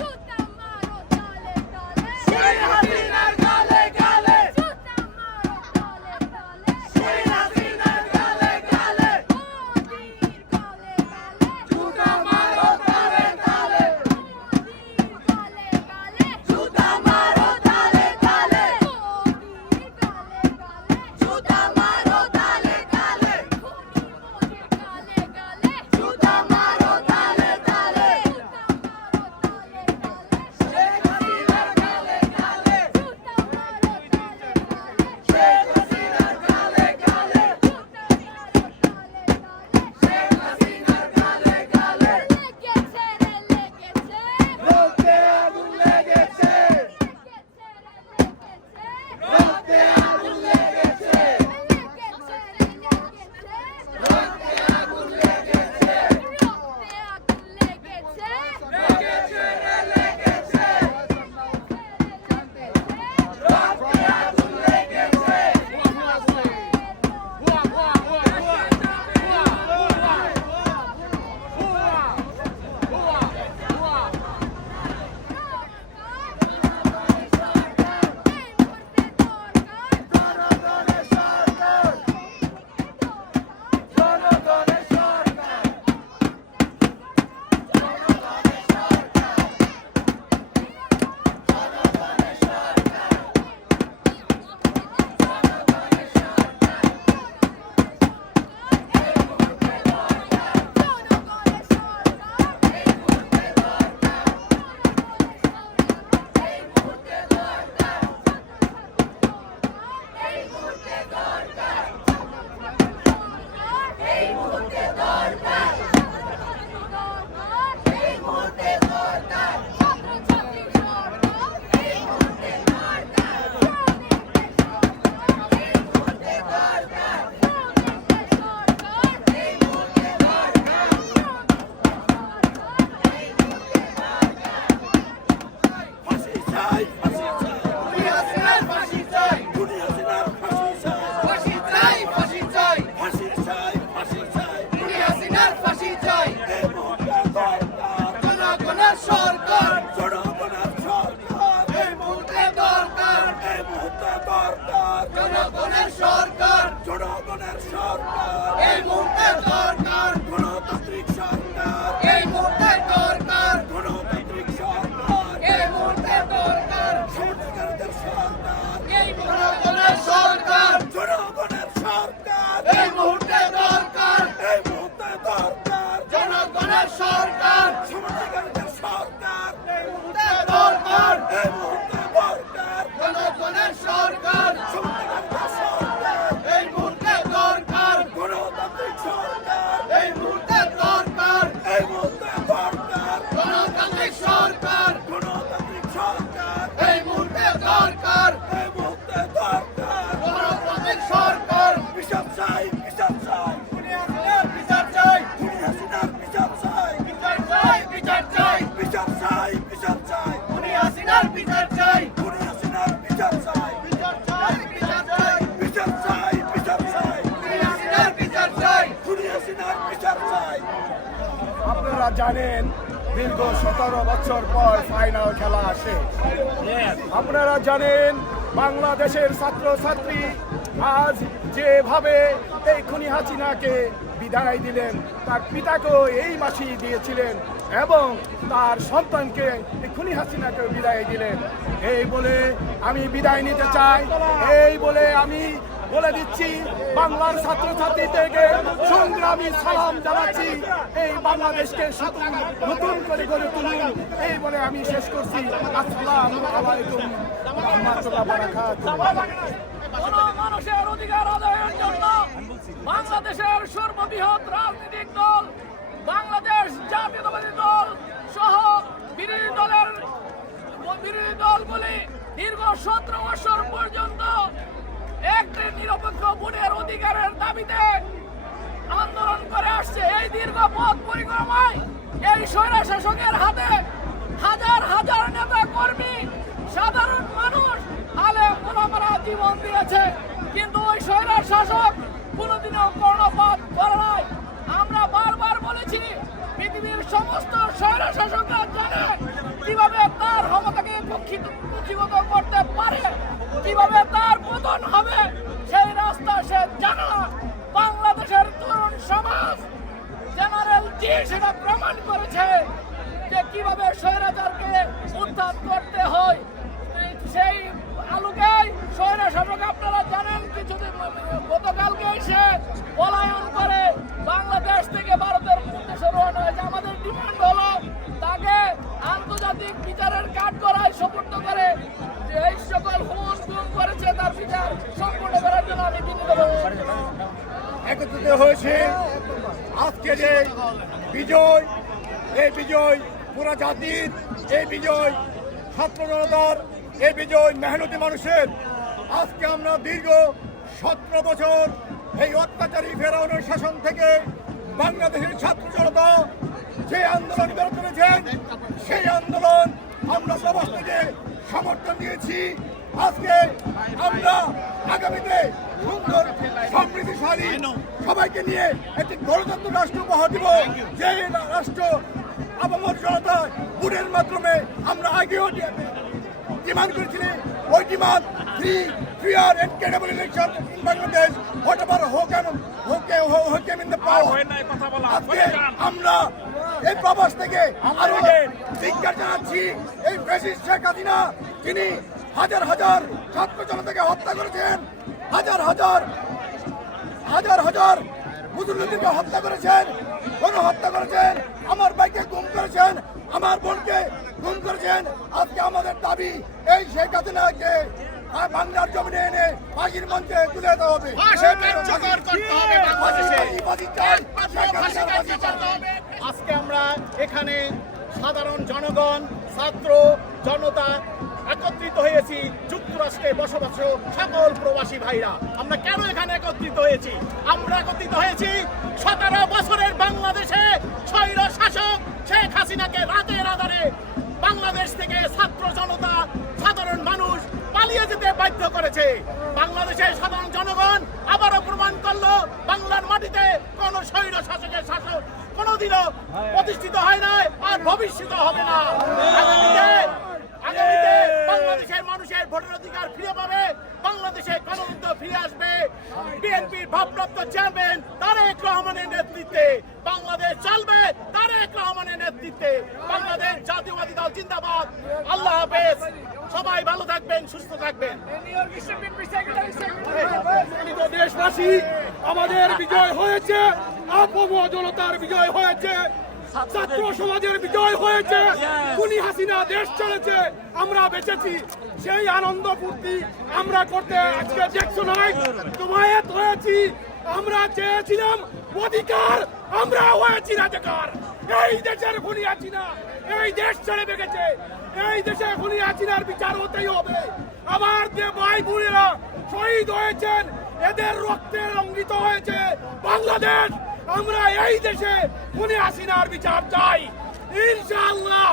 Jutta চাই। আপনারা জানেন দীর্ঘ 17 বছর পর ফাইনাল খেলা আসে। আপনারা জানেন বাংলাদেশের ছাত্রছাত্রী আজ যেভাবে এই খুনি হাসিনাকে বিদায় দিলেন, তার পিতাকেও এই মাসেই দিয়েছিলেন এবং তার সন্তানকে এই খুনি হাসিনাকে বিদায় দিলেন। এই বলে আমি বিদায় নিতে চাই, এই বলে আমি বলে দিচ্ছি বাংলার ছাত্রছাত্রীদেরকে সংগ্রামী সালাম জানাচ্ছি। এই বাংলাদেশকে নতুন করে গড়ে তুলুন, এই বলে আমি শেষ করছি। আসসালামু আলাইকুম ওয়া রাহমাতুল্লাহি ওয়া বারাকাতুহু। মানুষের অধিকার আদায়ের জন্য বাংলাদেশের সর্ববৃহৎ রাজনৈতিক দল বাংলাদেশ জাতীয়তাবাদী দল সহ বিরোধী দলগুলি দীর্ঘ 17 বছর পর্যন্ত একটি নিরপেক্ষ ভোটের অধিকারের দাবিতে আন্দোলন করে আসছে। এই দীর্ঘ পথ পরিক্রমায় এই স্বৈরা শাসকের হাতে হাজার হাজার নেতা কর্মী, সাধারণ মানুষ, আলেম ওলামারা জীবন দিয়েছে, কিন্তু ওই স্বৈরা শাসক কোনোদিনও কর্ণপাত করে নাই। আমরা বারবার বলেছি পৃথিবীর সমস্ত স্বৈরা শাসকরা জানে কিভাবে তার ক্ষমতাকে কুক্ষিগত করতে পারে, কিভাবে তার পতন হবে, সেই রাস্তা সে জানে না। বাংলাদেশের তরুণ সমাজ জেনারেল জি সেটা প্রমাণ করেছে যে কিভাবে স্বৈরাচারকে উত্থান করতে হয়। সেই আলোকে স্বৈরা শাসক আপনারা জানেন কিছুদিন গতকালকে এসে পলায়ন করে বাংলাদেশ থেকে ভারতের উদ্দেশ্যে রওনা হয়েছে। আমাদের ডিমান্ড হলো তাকে আন্তর্জাতিক বিচারের কাঠগড়ায় সুপর্দ করে এই সকল খুন গুম করেছে তার বিচার সম্পূর্ণ করার জন্য আমি একত্রিত হয়েছে। আজকে যে বিজয়, এই বিজয় পুরো জাতির, এই বিজয় ছাত্র জনতার, এই বিজয় মেহনতি মানুষের। আজকে আমরা দীর্ঘ 17 বছর এই অত্যাচারী ফেরাউনের শাসন থেকে বাংলাদেশের ছাত্র জনতা যে আন্দোলন গড়ে তুলেছেন, সেই আন্দোলন আমরা সবার থেকে সমর্থন দিয়েছি। আজকে আমরা আগামীতে সুন্দর সমৃদ্ধিশালী সবাইকে নিয়ে একটি গণতন্ত্র রাষ্ট্র উপহার দিব, যে রাষ্ট্র আপামর জনতা ভোটের মাধ্যমে আমরা আগেও ডিমান্ড করেছিলেন। ওই demand fair and credible election in Bangladesh, whatever who came in the power. আজকে আমরা এই প্রবাস থেকে আরো ধিক্কার জানাচ্ছি এই ফ্যাসিস্ট শেখ হাসিনা, যিনি হাজার হাজার ছাত্র জনতাকে হত্যা করেছেন, হাজার হাজার মুসলিমদেরকে হত্যা করেছেন, গণহত্যা করেছেন, আমার ভাইকে গুম করেছেন, আমার বোনকে গুম করেছেন। আজকে আমাদের দাবি এই শেখ হাসিনাকে বাংলার জমিনে এনে ফাঁসির মঞ্চে তুলে দেওয়া হবে। আজকে আমরা এখানে সাধারণ জনগণ, ছাত্র জনতা একত্রিত হয়েছি। যুক্তরাষ্ট্রে বসবাসরত সকল প্রবাসী ভাইরা, আমরা কেন এখানে একত্রিত হয়েছি? আমরা একত্রিত হয়েছি 17 বছরের বাংলাদেশে স্বৈর শাসক শেখ হাসিনাকে রাতের আধারে বাংলাদেশ থেকে ছাত্র জনতা, সাধারণ মানুষ পালিয়ে যেতে বাধ্য করেছে। বাংলাদেশের সাধারণ জনগণ আবারও প্রমাণ করলো বাংলার মাটিতে কোন স্বৈর শাসকের শাসক কোনোদিনও প্রতিষ্ঠিত হয় না আর ভবিষ্যৎ হবে না। আগামীতে বাংলাদেশের মানুষের ভোটের অধিকার ফিরে পাবে, বাংলাদেশে গণতন্ত্র ফিরে আসবে। বিএনপির ভারপ্রাপ্ত চেয়ারম্যান তারেক রহমানের নেতৃত্বে বাংলাদেশ চলবে, তারেক রহমানের নেতৃত্বে বাংলাদেশ জাতীয়বাদী দল জিন্দাবাদ। আল্লাহ হাফেজ, সবাই ভালো থাকবেন, সুস্থ থাকবেন। দেশবাসী, আমাদের বিজয় হয়েছে, আপামর জনতার বিজয় হয়েছে, ছাত্র সমাজের বিজয় হয়েছে। খুনি হাসিনা দেশ চলেছে, আমরা বেঁচেছি। সেই আনন্দ ফুর্তি আমরা করতে আজকে দেখছো নাই, জমায়েত হয়েছি। আমরা চেয়েছিলাম অধিকার, আমরা হয়েছি রাজাকার। এই দেশের খুনি হাসিনা এই দেশ ছেড়ে বেঁচেছে, এই দেশে খুনি হাসিনার বিচার হতেই হবে। আমার যে ভাই বোনেরা শহীদ হয়েছেন, এদের রক্তে রঙ্গিত হয়েছে বাংলাদেশ। আমরা এই দেশে খুনি হাসিনার বিচার চাই। ইনশাআল্লাহ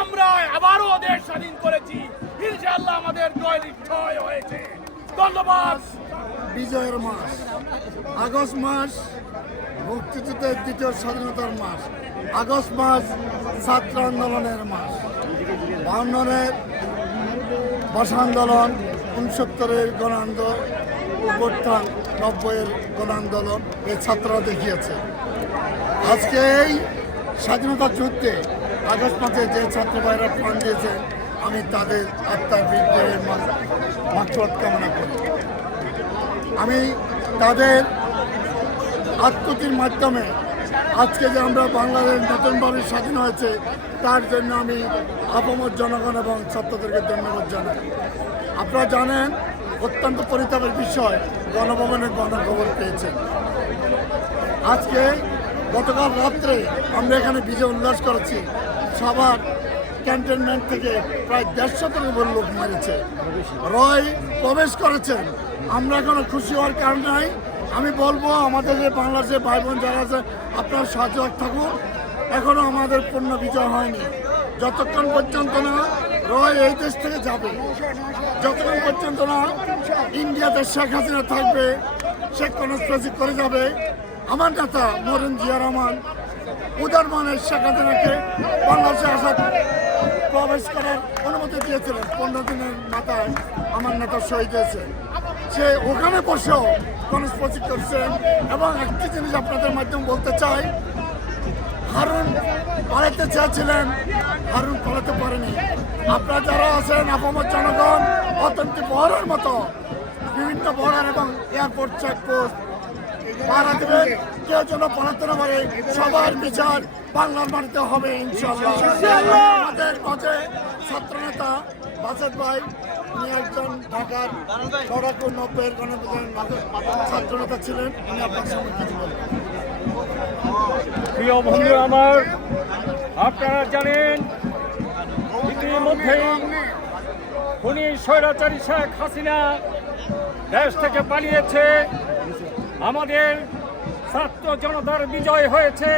আমরা আবারও দেশ স্বাধীন করেছি। ইনশাআল্লাহ আমাদের জয় নিশ্চয় হয়েছে। ধন্যবাদ। বিজয়ের মাস, আগস্ট মাস মুক্তিযুদ্ধের দ্বিতীয় স্বাধীনতার মাস, আগস্ট মাস ছাত্র আন্দোলনের মাস, 52-এর ভাষা আন্দোলন, 69-এর গণ আন্দোলন, অভ্যুত্থান, 90-এর গণ আন্দোলন এই ছাত্ররা দেখিয়েছে। আজকে এই স্বাধীনতা যুদ্ধে আগস্ট মাসে যে ছাত্র ভাইরা প্রাণ দিয়েছে, আমি তাদের আত্মার বিদ্রোহের মাগফিরাত কামনা করি। আমি তাদের আত্মতির মাধ্যমে আজকে যে আমরা বাংলাদেশ নতুনভাবে স্বাধীন হয়েছে, তার জন্য আমি আপামর জনগণ এবং ছাত্রদেরকে ধন্যবাদ জানাই। আপনারা জানেন, অত্যন্ত পরিতাপের বিষয়, গণভবনের গণখবর পেয়েছেন। আজকে গতকাল রাত্রে আমরা এখানে বিজয় উল্লাস করেছি। সবার ক্যান্টনমেন্ট থেকে প্রায় 150 লোক মেরেছে, রয় প্রবেশ করেছেন। আমরা এখনো খুশি হওয়ার কারণ নাই। আমি বলবো আমাদের যে বাংলাদেশের ভাই বোন যারা আছে, আপনারা সজাগ থাকুন। এখনো আমাদের পূর্ণ বিজয় হয়নি। যতক্ষণ পর্যন্ত না রয় এই দেশ থেকে যাবে, যতক্ষণ পর্যন্ত না ইন্ডিয়াতে শেখ হাসিনা থাকবে, সে কনস্পিরেসি করে যাবে। আমার নেতা মরহুম জিয়া রহমান উদার মানের শেখ হাসিনাকে বাংলাদেশে আসার প্রবেশ করার অনুমতি দিয়েছিলেন। 15 দিনের মাথায় আমার নেতা শহীদ হয়েছে। সে ওখানে বসেও কনস্পিরেসি করছেন। এবং একটি জিনিস আপনাদের মাধ্যমে বলতে চাই, হারুন পালাতে চেয়েছিলেন, হারুন পালাতে পারেনি। আপনারা যারা আছেন আপামর জনগণ, অত্যন্ত বহরের মতো বিভিন্ন বহর এবং এয়ারপোর্ট চেকপোস্ট পাহারা দেবেন, কেউ যেন পালাতে না পারে। সবার বিচার বাংলার মাটিতে হবে ইনশাআল্লাহ। আমাদের মাঝে ছাত্র নেতা বাসেদ ভাই, উনি একজন ঢাকার সড়ক 90-এর ছাত্র নেতা ছিলেন। উনি আপনার সামনে কিছু বলবেন। প্রিয় বন্ধু আমার, আপনারা জানেন ইতিমধ্যেই খুনি স্বৈরাচারী শেখ হাসিনা দেশ থেকে পালিয়েছে। আমাদের ছাত্র জনতার বিজয় হয়েছে,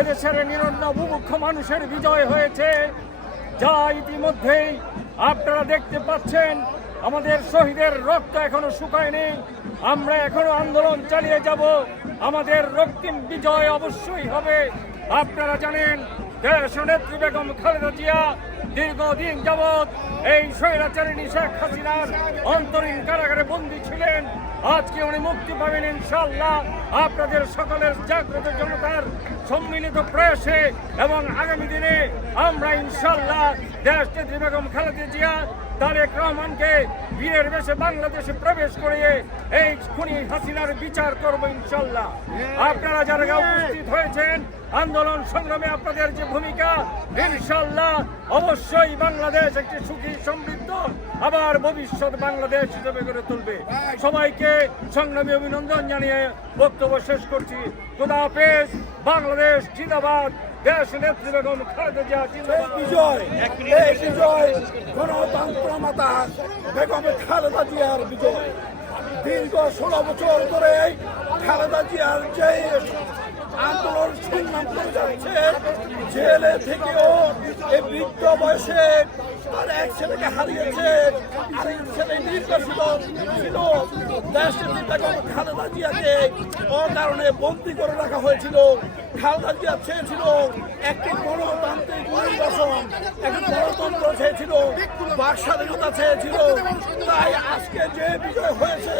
এদেশের নিরন্ন বুভুক্ষ মানুষের বিজয় হয়েছে, যা ইতিমধ্যেই আপনারা দেখতে পাচ্ছেন। আমাদের শহীদের রক্ত এখনো শুকায়নি। আমরা এখনো আন্দোলন চালিয়ে যাব। আমাদের রক্তিম বিজয় অবশ্যই হবে। আপনারা জানেন, দেশ নেত্রী বেগম খালেদা জিয়া দীর্ঘদিন যাবৎ এই স্বৈরাচারিণী শেখ হাসিনার অন্তরীণ কারাগারে বন্দী ছিলেন। আজকে উনি মুক্তি পাবেন ইনশাআল্লাহ। আপনাদের সকলের জাগ্রত জনতার সম্মিলিত প্রয়াসে এবং আগামী দিনে আমরা ইনশাআল্লাহ দেশ নেত্রী বেগম খালেদা জিয়া তারেক রহমানকে বীরের বেশে বাংলাদেশে প্রবেশ করিয়ে এই খুনি হাসিনার বিচার করব ইনশাআল্লাহ। আপনারা যারা উপস্থিত হয়েছেন, আন্দোলন সংগ্রামে আপনাদের যে ভূমিকা, ইনশাআল্লাহ অবশ্যই বাংলাদেশ একটি সুখী সমৃদ্ধ আবার ভবিষ্যৎ বাংলাদেশ হিসেবে গড়ে তুলবে। সবাইকে সংগ্রামী অভিনন্দন জানিয়ে বক্তব্য শেষ করছি। খোদা হাফেজ। বাংলাদেশ জিন্দাবাদ। দেশ নেত্রী বেগম খালেদা জিয়া জিন্দাবাদ। বিজয়, এই বিজয় গণতন্ত্র মাতা বেগম খালেদা জিয়ার বিজয়। দীর্ঘ 16 বছর ধরে খালেদা জিয়ার যে আন্দোলন সংগ্রাম করে যাচ্ছে, জেলে থেকেও এই বৃদ্ধ বয়সে আর এক ছেলেকে হারিয়েছে, আরেক ছেলে নির্বাসিত ছিল। দেশনেত্রী বেগম খালেদা জিয়াকে অকারণে বন্দী করে রাখা হয়েছিল। খালেদা জিয়া চেয়েছিল একটি গণতান্ত্রিক নির্বাচন, একটি গণতন্ত্র চেয়েছিল, বাক স্বাধীনতা চেয়েছিল। তাই আজকে যে বিজয় হয়েছে,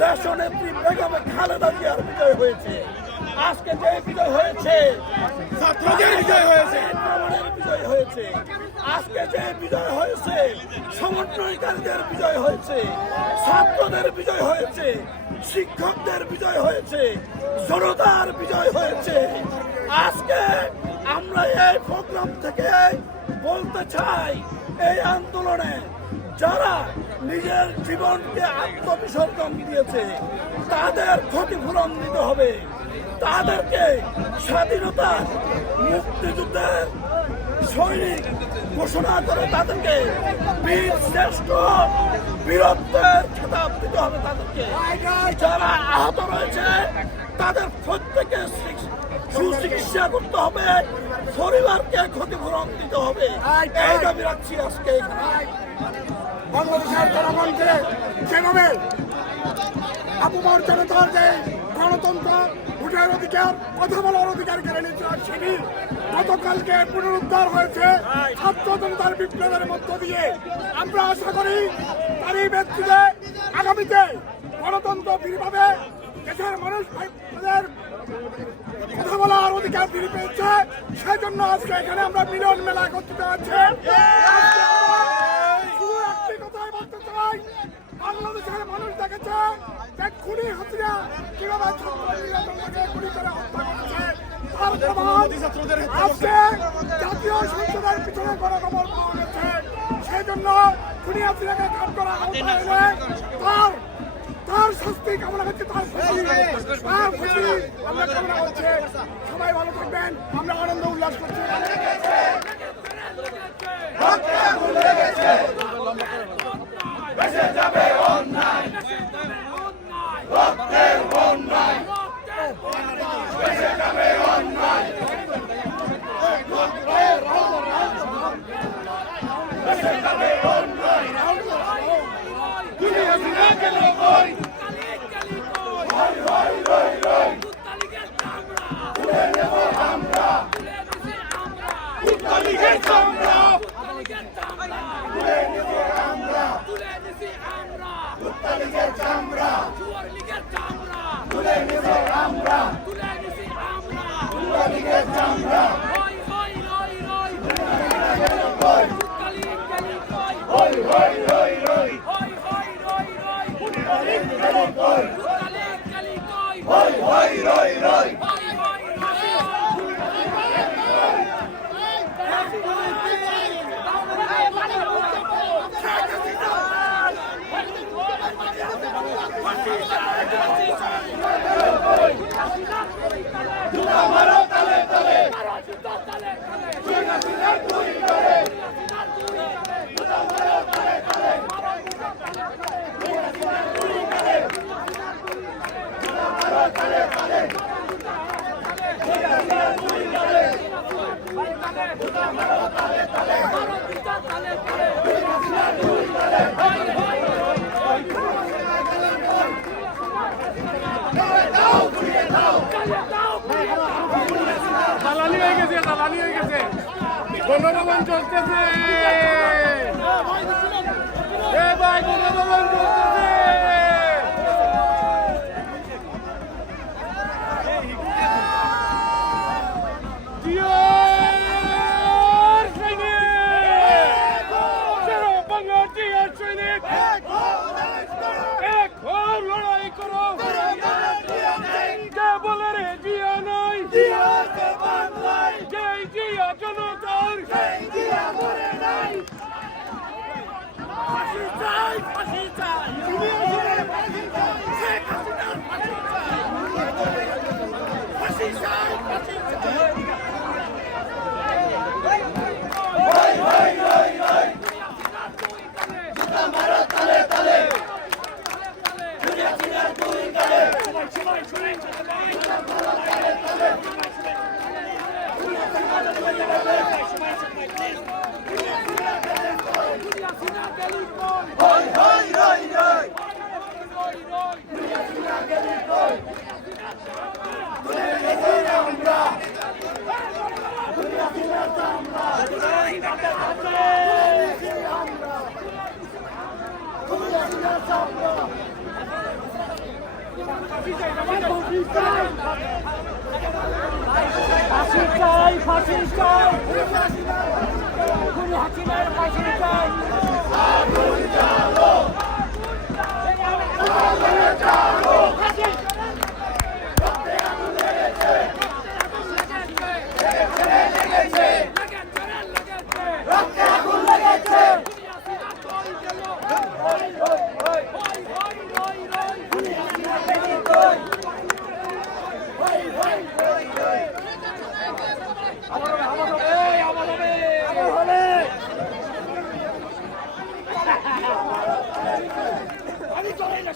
দেশনেত্রী বেগম খালেদা জিয়ার বিজয় হয়েছে। আজকে যে বিজয় হয়েছে, ছাত্রদের বিজয় হয়েছে, বিজয় হয়েছে। আজকে যে বিজয় হয়েছে, সমন্বয়কারীদের বিজয় হয়েছে, ছাত্রদের বিজয় হয়েছে, শিক্ষকদের বিজয় হয়েছে, জনতার বিজয় হয়েছে। আজকে আমরা এই প্রোগ্রাম থেকে বলতে চাই, এই আন্দোলনে যারা নিজের জীবনকে আত্মবিসর্জন দিয়েছে, তাদের ক্ষতিপূরণ দিতে হবে। তাদেরকে স্বাধীনতার মুক্তিযুদ্ধের সৈনিক ঘোষণা করে তাদেরকে বীর শ্রেষ্ঠ বীরত্বের খেতাব দিতে হবে। তাদেরকে যারা আহত রয়েছে, তাদের প্রত্যেকে সুচিকিৎসা করতে হবে, পরিবারকে ক্ষতিপূরণ দিতে হবে। এই দাবি রাখছি আজকে। বাংলাদেশের জনগণকে যেভাবে আপামর জনতার যে গণতন্ত্র ভোটের অধিকার, কথা বলার অধিকার কেড়ে নিতে আসেনি। গতকালকে পুনরুদ্ধার হয়েছে ছাত্র জনতার বিপ্লবের মধ্য দিয়ে। আমরা আশা করি তারই ব্যক্তিতে আগামীতে গণতন্ত্র ফিরে পাবে, দেশের মানুষ তাদের কথা বলার অধিকার ফিরে পেয়েছে। সেজন্য আজকে এখানে আমরা মিলন মেলা একত্রিত হচ্ছে। শুধু একটি কথাই বলতে চাই, বাংলাদেশের মানুষ দেখেছে যে খুনি হাসিনা কিভাবে ছাত্রলীগকে গুলি করে হত্যা করেছে। তার প্রমাণ আজকে জাতীয় সংসদের পিছনে গণকবর পাওয়া গেছে। সেই জন্য খুনি হাসিনাকে কাজ করা আওতায় এনে তার শাস্তি কামনা করছে, তার খুশি আমরা কামনা করছি। সবাই ভালো থাকবেন, আমরা আনন্দ উল্লাস করছি। বেঁচে যাবে অন্যায়, রক্তের বন্যায়, বেঁচে যাবে অন্যায়, বেঁচে যাবে অন্যায়। দুনিয়া দিনা গেল কই, রই রই রই রই, তুলে নেব আমরা, উত্তরীকের চামড়া, তুলে নেব আমরা, উত্তরীকের চামড়া, তুলে নেব আমরা, উত্তরীকের চামড়া, হই হই রই রই, উত্তরীক গেল কই, হই হই রই রই। মারো তালে তালে, তুই করে, মারো তালে তালে, মারো তালে তালে, জ্বালানি হয়ে গেছে, জ্বালানি হয়ে গেছে, গণভবন চলতেছে, এ ভাই গণভবন চলতেছে। ফাঁসি চাই, ফাঁসি চাই, খুনি হাসিনার ফাঁসি চাই। আমি চলে না